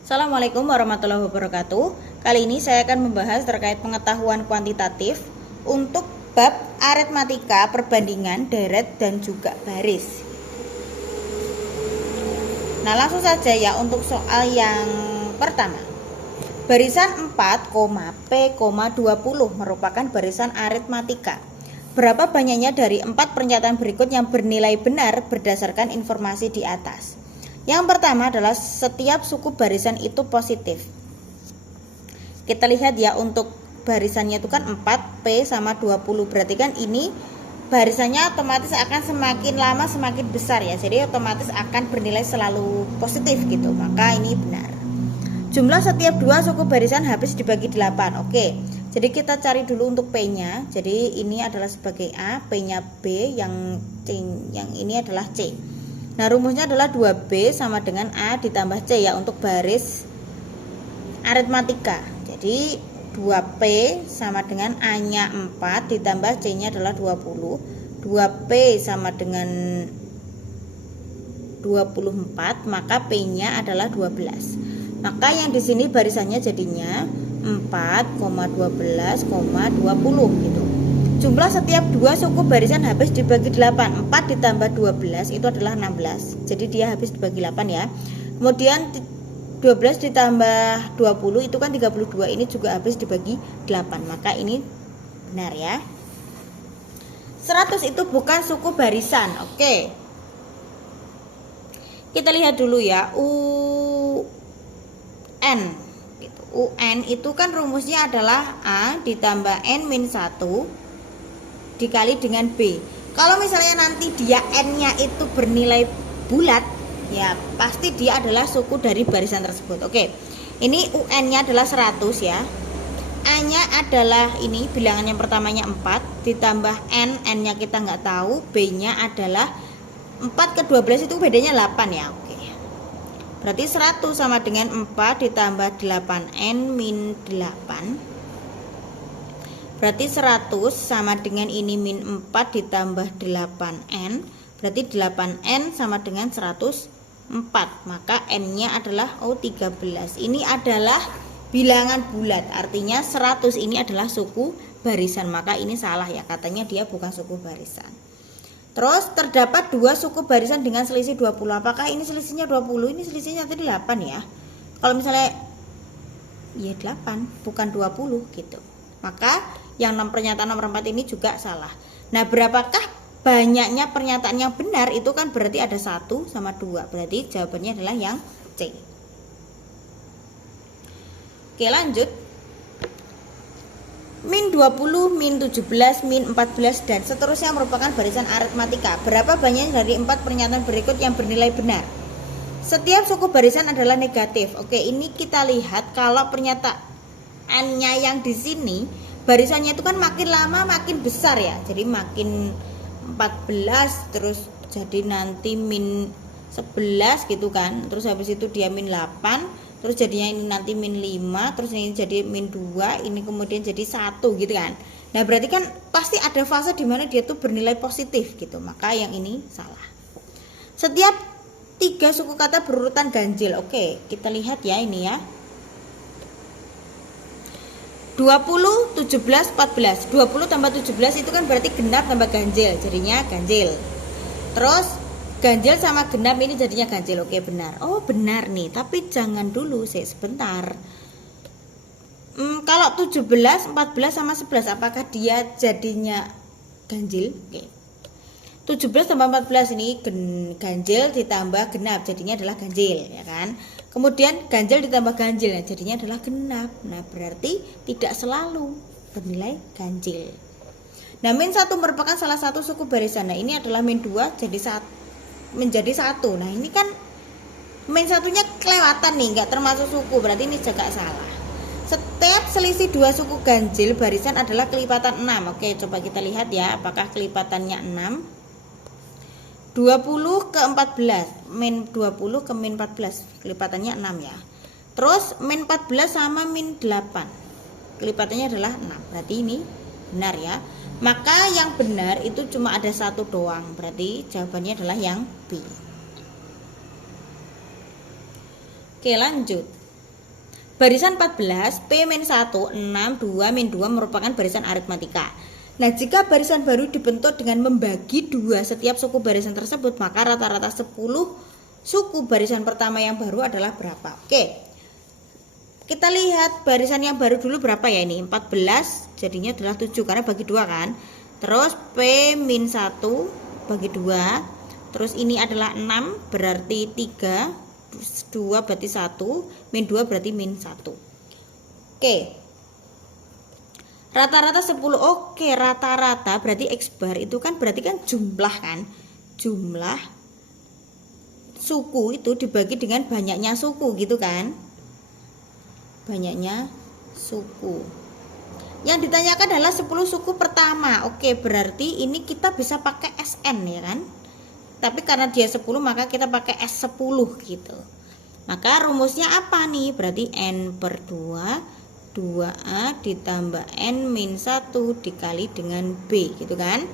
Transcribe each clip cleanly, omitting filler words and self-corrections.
Assalamualaikum warahmatullahi wabarakatuh. Kali ini saya akan membahas terkait pengetahuan kuantitatif untuk bab aritmatika perbandingan deret dan juga baris. Nah, langsung saja ya untuk soal yang pertama. Barisan 4, P,20 merupakan barisan aritmatika. Berapa banyaknya dari 4 pernyataan berikut yang bernilai benar berdasarkan informasi di atas? Yang pertama adalah setiap suku barisan itu positif. Kita lihat ya, untuk barisannya itu kan 4, P sama 20. Berarti kan ini barisannya otomatis akan semakin lama semakin besar ya. Jadi otomatis akan bernilai selalu positif gitu. Maka ini benar. Jumlah setiap dua suku barisan habis dibagi 8. Oke. Jadi kita cari dulu untuk P-nya. Jadi ini adalah sebagai A, P-nya B, yang ini adalah C. Nah, rumusnya adalah 2B sama dengan A ditambah C ya untuk baris aritmatika. Jadi 2P sama dengan A-nya 4 ditambah C-nya adalah 20. 2P sama dengan 24, maka P-nya adalah 12. Maka yang di sini barisannya jadinya 4,12,20 gitu. Jumlah setiap dua suku barisan habis dibagi 8. 4 ditambah 12 itu adalah 16. Jadi dia habis dibagi 8 ya. Kemudian 12 ditambah 20 itu kan 32. Ini juga habis dibagi 8. Maka ini benar ya. 100 itu bukan suku barisan. Oke. Kita lihat dulu ya. UN gitu. UN itu kan rumusnya adalah A ditambah N-1 dikali dengan B. Kalau misalnya nanti dia N-nya itu bernilai bulat, ya pasti dia adalah suku dari barisan tersebut. Oke. Ini UN-nya adalah 100 ya. A-nya adalah ini bilangan yang pertamanya 4 ditambah N, N-nya kita nggak tahu, B-nya adalah 4 ke 12 itu bedanya 8 ya. Oke. Berarti 100 sama dengan 4 ditambah 8N min 8. Berarti 100 sama dengan ini min 4 ditambah 8N. Berarti 8N sama dengan 104. Maka N-nya adalah 13. Ini adalah bilangan bulat. Artinya 100 ini adalah suku barisan. Maka ini salah ya. Katanya dia bukan suku barisan. Terus terdapat dua suku barisan dengan selisih 20. Apakah ini selisihnya 20? Ini selisihnya tadi 8 ya. Kalau misalnya ya 8 bukan 20 gitu. Maka yang pernyataan nomor 4 ini juga salah. Nah, berapakah banyaknya pernyataan yang benar? Itu kan berarti ada 1 sama 2. Berarti jawabannya adalah yang C. Oke, lanjut. Min 20, min 17, min 14 dan seterusnya merupakan barisan aritmatika. Berapa banyak dari 4 pernyataan berikut yang bernilai benar? Setiap suku barisan adalah negatif. Oke, ini kita lihat kalau pernyataannya yang di sini barisannya itu kan makin lama makin besar ya. Jadi makin 14 terus jadi nanti min 11 gitu kan. Terus habis itu dia min 8. Terus jadinya ini nanti min 5, terus ini jadi min 2, ini kemudian jadi 1 gitu kan. Nah, berarti kan pasti ada fase di mana dia tuh bernilai positif gitu. Maka yang ini salah. Setiap 3 suku kata berurutan ganjil. Oke, kita lihat ya ini ya. 20, 17, 14. 20 tambah 17 itu kan berarti genap tambah ganjil, jadinya ganjil. Terus ganjil sama genap ini jadinya ganjil. Oke, benar. Oh, benar nih. Tapi jangan dulu, sebentar. Kalau 17, 14 sama 11 apakah dia jadinya ganjil? Oke. 17 tambah 14 ini ganjil ditambah genap jadinya adalah ganjil ya kan. Kemudian ganjil ditambah ganjil jadinya adalah genap. Nah, berarti tidak selalu bernilai ganjil. Nah, min 1 merupakan salah satu suku barisan. Nah, ini adalah min 2 menjadi 1. Nah, ini kan min 1-nya kelewatan nih, nggak termasuk suku, berarti ini juga salah. Setiap selisih 2 suku ganjil barisan adalah kelipatan 6. Oke, coba kita lihat ya, apakah kelipatannya 6? 20 ke 14, min 20 ke min 14, kelipatannya 6 ya. Terus min 14 sama min 8, kelipatannya adalah 6. Berarti ini benar ya. Maka yang benar itu cuma ada 1 doang. Berarti jawabannya adalah yang B. Oke, lanjut. Barisan 14, P-1, 6, 2, min 2 merupakan barisan aritmatika. Nah, jika barisan baru dibentuk dengan membagi 2 setiap suku barisan tersebut, maka rata-rata 10 suku barisan pertama yang baru adalah berapa? Oke, kita lihat barisan yang baru dulu berapa ya ini? 14, jadinya adalah 7 karena bagi 2 kan. Terus P-1 bagi 2. Terus ini adalah 6, berarti 3. 2 berarti 1, min 2 berarti min 1. Oke. Rata-rata 10. Oke, rata-rata berarti X bar itu kan berarti kan jumlah kan? Jumlah suku itu dibagi dengan banyaknya suku gitu kan? Banyaknya suku. Yang ditanyakan adalah 10 suku pertama. Oke, berarti ini kita bisa pakai SN ya kan? Tapi karena dia 10 maka kita pakai S10 gitu. Maka rumusnya apa nih? Berarti N per 2, 2A ditambah N min 1 dikali dengan B gitu kan.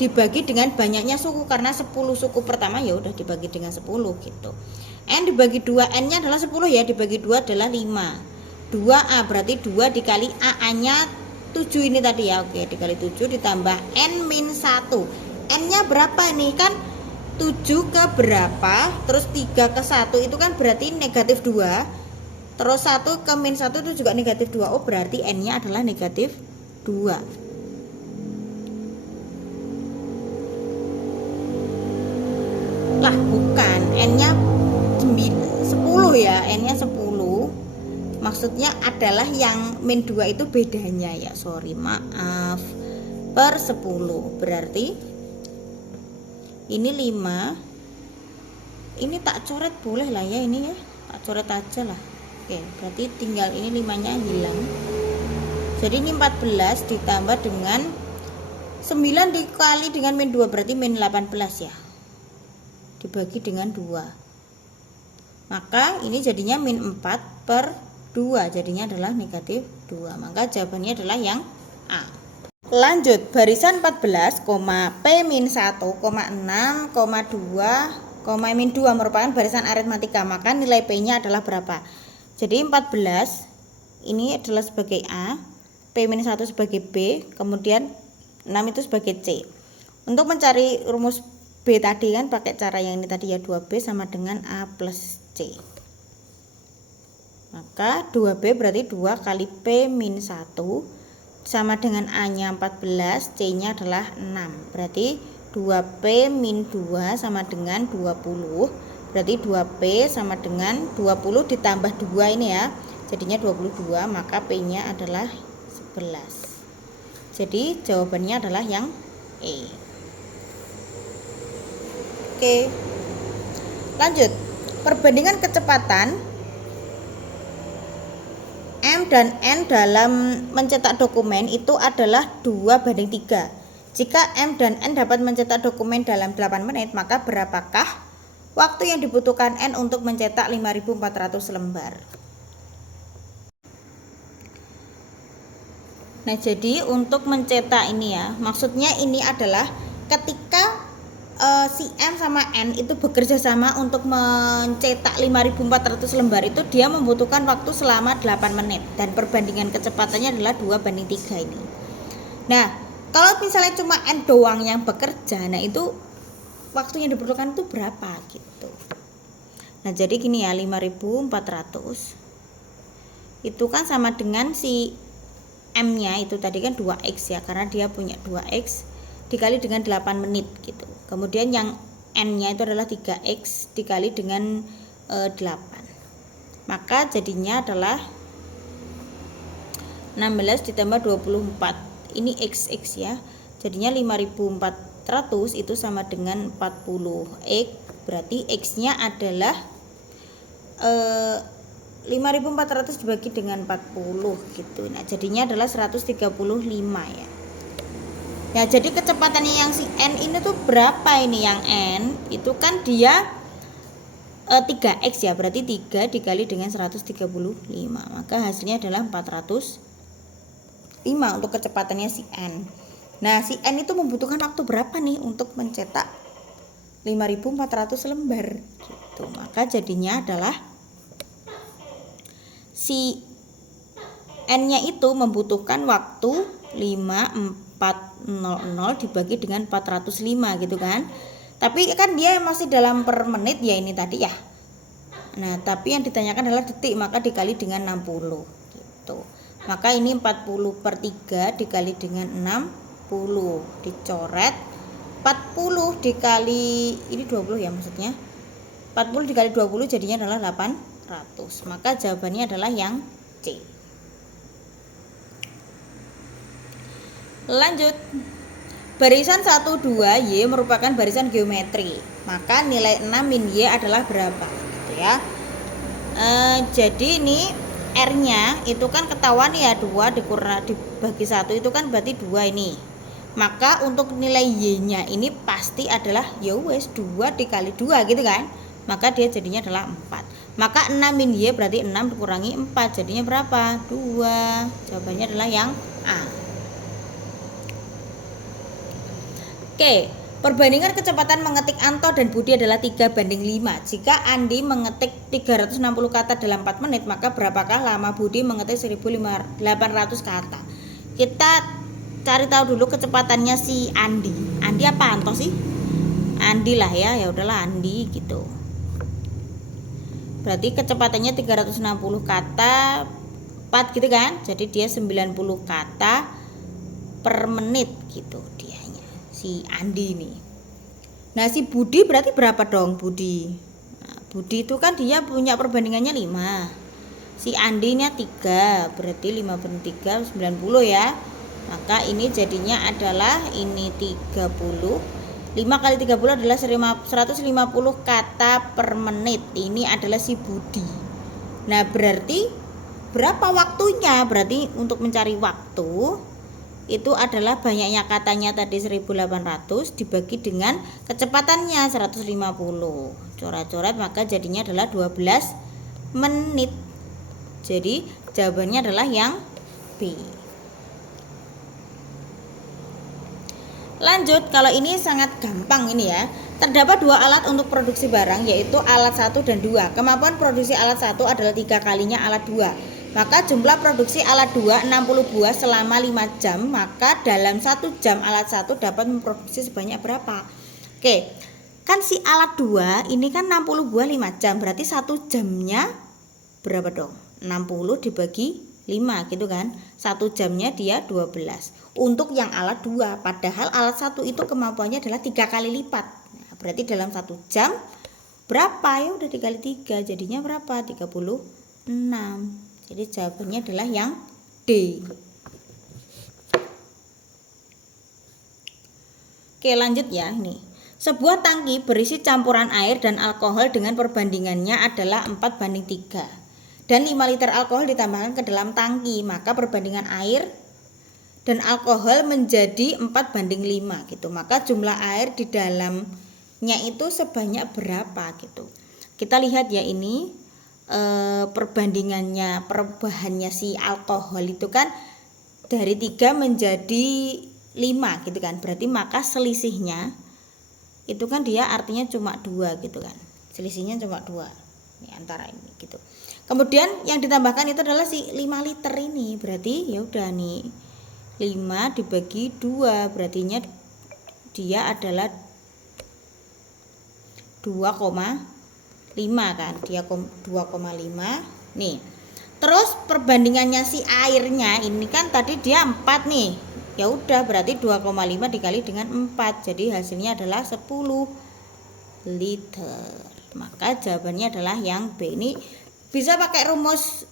Dibagi dengan banyaknya suku karena 10 suku pertama ya udah dibagi dengan 10 gitu. N dibagi 2, N nya adalah 10 ya, dibagi 2 adalah 5. 2A berarti 2 dikali AA nya 7 ini tadi ya. Oke, dikali 7 ditambah N min 1. N nya berapa ini kan? 7 ke berapa, terus 3 ke 1 itu kan berarti negatif 2, terus 1 ke min 1 itu juga negatif 2. Oh, berarti N nya adalah negatif 2. Lah bukan, N nya 10 ya, N nya 10. Maksudnya adalah yang min 2 itu bedanya ya, sorry maaf, per 10. Berarti ini 5, ini tak coret boleh lah ya, ini ya tak coret aja lah. Oke, berarti tinggal ini 5 nya hilang. Jadi ini 14 ditambah dengan 9 dikali dengan min 2 berarti min 18 ya, dibagi dengan 2, maka ini jadinya min 4 per 2, jadinya adalah negatif 2. Maka jawabannya adalah yang A. Lanjut, barisan 14, P-1, 6, 2, min 2 merupakan barisan aritmatika, maka nilai P-nya adalah berapa? Jadi 14 ini adalah sebagai A, P-1 sebagai B, kemudian 6 itu sebagai C. Untuk mencari rumus B tadi kan pakai cara yang ini tadi ya, 2B sama dengan A plus C. Maka 2B berarti 2 kali P-1 sama dengan A nya 14, C nya adalah 6, berarti 2P min 2 sama dengan 20, berarti 2P sama dengan 20 ditambah 2 ini ya, jadinya 22, maka P nya adalah 11. Jadi jawabannya adalah yang E. Oke, lanjut, perbandingan kecepatan M dan N dalam mencetak dokumen itu adalah 2:3. Jika M dan N dapat mencetak dokumen dalam 8 menit, maka berapakah waktu yang dibutuhkan N untuk mencetak 5.400 lembar? Nah, jadi untuk mencetak ini ya, maksudnya ini adalah ketika si M sama N itu bekerja sama untuk mencetak 5.400 lembar, itu dia membutuhkan waktu selama 8 menit dan perbandingan kecepatannya adalah 2:3 ini. Nah, kalau misalnya cuma N doang yang bekerja, nah itu waktu yang dibutuhkan itu berapa gitu. Nah, jadi gini ya, 5.400 itu kan sama dengan si M nya itu tadi kan 2X ya, karena dia punya 2X dikali dengan 8 menit gitu. Kemudian yang N nya itu adalah 3X dikali dengan 8, maka jadinya adalah 16 ditambah 24, ini XX ya, jadinya 5.400 itu sama dengan 40X, berarti X nya adalah 5.400 dibagi dengan 40 gitu. Nah, jadinya adalah 135 ya. Ya, jadi kecepatannya yang si N ini tuh berapa ini? Yang N itu kan dia 3X ya, berarti 3 dikali dengan 135, maka hasilnya adalah 405 untuk kecepatannya si N. Nah, si N itu membutuhkan waktu berapa nih untuk mencetak 5.400 lembar gitu. Maka jadinya adalah si N-nya itu membutuhkan waktu 5400 dibagi dengan 405 gitu kan. Tapi kan dia masih dalam per menit ya ini tadi ya. Nah, tapi yang ditanyakan adalah detik, maka dikali dengan 60 gitu. Maka ini 40/3 dikali dengan 60 dicoret. 40 dikali ini 20 ya maksudnya. 40 dikali 20 jadinya adalah 800. Maka jawabannya adalah yang C. Lanjut. Barisan 1, 2, Y merupakan barisan geometri. Maka nilai 6 min Y adalah berapa? Gitu ya. Jadi ini R-nya itu kan ketahuan ya 2 dibagi 1 itu kan berarti 2 ini. Maka untuk nilai Y-nya ini pasti adalah ya wes 2 dikali 2 gitu kan. Maka dia jadinya adalah 4. Maka 6 min Y berarti 6 dikurangi 4 jadinya berapa? 2. Jawabannya adalah yang A. Oke, perbandingan kecepatan mengetik Anto dan Budi adalah 3:5. Jika Andi mengetik 360 kata dalam 4 menit, maka berapakah lama Budi mengetik 1800 kata? Kita cari tahu dulu kecepatannya si Andi. Andi apa Anto sih? Andi lah ya, ya udahlah Andi gitu. Berarti kecepatannya 360 kata 4 gitu kan? Jadi dia 90 kata per menit gitu dianya. Si Andi nih. Nah, si Budi berarti berapa dong Budi? Nah, Budi itu kan dia punya perbandingannya 5. Si Andinya 3, berarti 5/3 90 ya. Maka ini jadinya adalah ini 30. 5 kali 30 adalah 150 kata per menit. Ini adalah si Budi. Nah, berarti berapa waktunya? Berarti untuk mencari waktu itu adalah banyaknya katanya tadi 1800 dibagi dengan kecepatannya 150. Coret-coret maka jadinya adalah 12 menit. Jadi jawabannya adalah yang B. Lanjut, kalau ini sangat gampang ini ya. Terdapat 2 alat untuk produksi barang, yaitu alat 1 dan 2. Kemampuan produksi alat 1 adalah 3 kalinya alat 2. Maka jumlah produksi alat 2 60 buah selama 5 jam. Maka dalam 1 jam alat 1 dapat memproduksi sebanyak berapa? Oke, kan si alat 2 ini kan 60 buah 5 jam. Berarti 1 jamnya berapa dong? 60 dibagi 5 gitu kan. 1 jamnya dia 12. Untuk yang alat 2, padahal alat 1 itu kemampuannya adalah 3 kali lipat. Nah, berarti dalam 1 jam berapa? Ya udah dikali 3 jadinya berapa? 36. Jadi jawabannya adalah yang D. Oke, lanjut ya ini. Sebuah tangki berisi campuran air dan alkohol dengan perbandingannya adalah 4:3. Dan 5 liter alkohol ditambahkan ke dalam tangki, maka perbandingan air dan alkohol menjadi 4:5 gitu. Maka jumlah air di dalamnya itu sebanyak berapa gitu. Kita lihat ya ini perbandingannya, perubahannya si alkohol itu kan dari 3 menjadi 5 gitu kan. Berarti maka selisihnya itu kan dia artinya cuma 2 gitu kan. Selisihnya cuma 2 ini antara ini gitu. Kemudian yang ditambahkan itu adalah si 5 liter ini. Berarti ya udah nih 5 dibagi 2 berartinya dia adalah 2,5 kan, dia 2,5 nih. Terus perbandingannya si airnya ini kan tadi dia 4 nih. Ya udah berarti 2,5 dikali dengan 4. Jadi hasilnya adalah 10 liter. Maka jawabannya adalah yang B. Ini bisa pakai rumus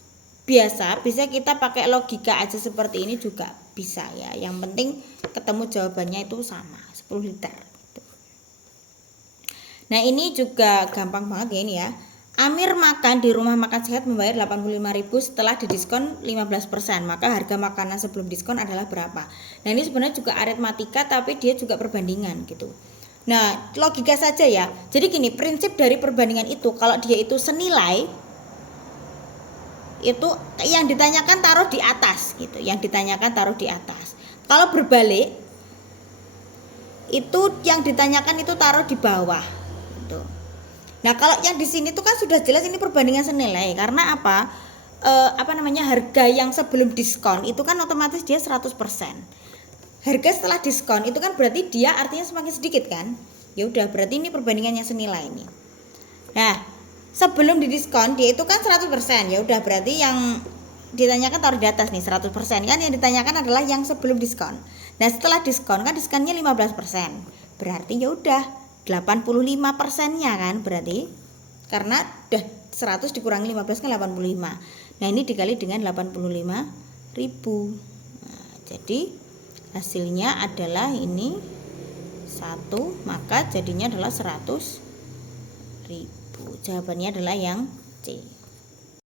biasa, bisa kita pakai logika aja seperti ini juga bisa ya. Yang penting ketemu jawabannya itu sama, 10 liter. Nah, ini juga gampang banget ya ini ya. Amir makan di rumah makan sehat membayar 85.000 setelah didiskon 15%. Maka harga makanan sebelum diskon adalah berapa? Nah, ini sebenarnya juga aritmatika tapi dia juga perbandingan gitu. Nah, logika saja ya. Jadi gini, prinsip dari perbandingan itu kalau dia itu senilai itu yang ditanyakan taruh di atas gitu. Yang ditanyakan taruh di atas. Kalau berbalik itu yang ditanyakan itu taruh di bawah. Nah, kalau yang di sini tuh kan sudah jelas ini perbandingan senilai. Karena apa? harga yang sebelum diskon itu kan otomatis dia 100%. Harga setelah diskon itu kan berarti dia artinya semakin sedikit kan? Ya udah, berarti ini perbandingannya senilai ini. Nah, sebelum didiskon dia itu kan 100%. Ya udah, berarti yang ditanyakan taruh di atas nih 100% kan, yang ditanyakan adalah yang sebelum diskon. Nah, setelah diskon kan diskonnya 15%. Berarti ya udah 85%-nya kan berarti. Karena udah 100 dikurangi 15 kan 85. Nah, ini dikali dengan 85.000. Nah, jadi hasilnya adalah ini 1, maka jadinya adalah 100.000. Jawabannya adalah yang C.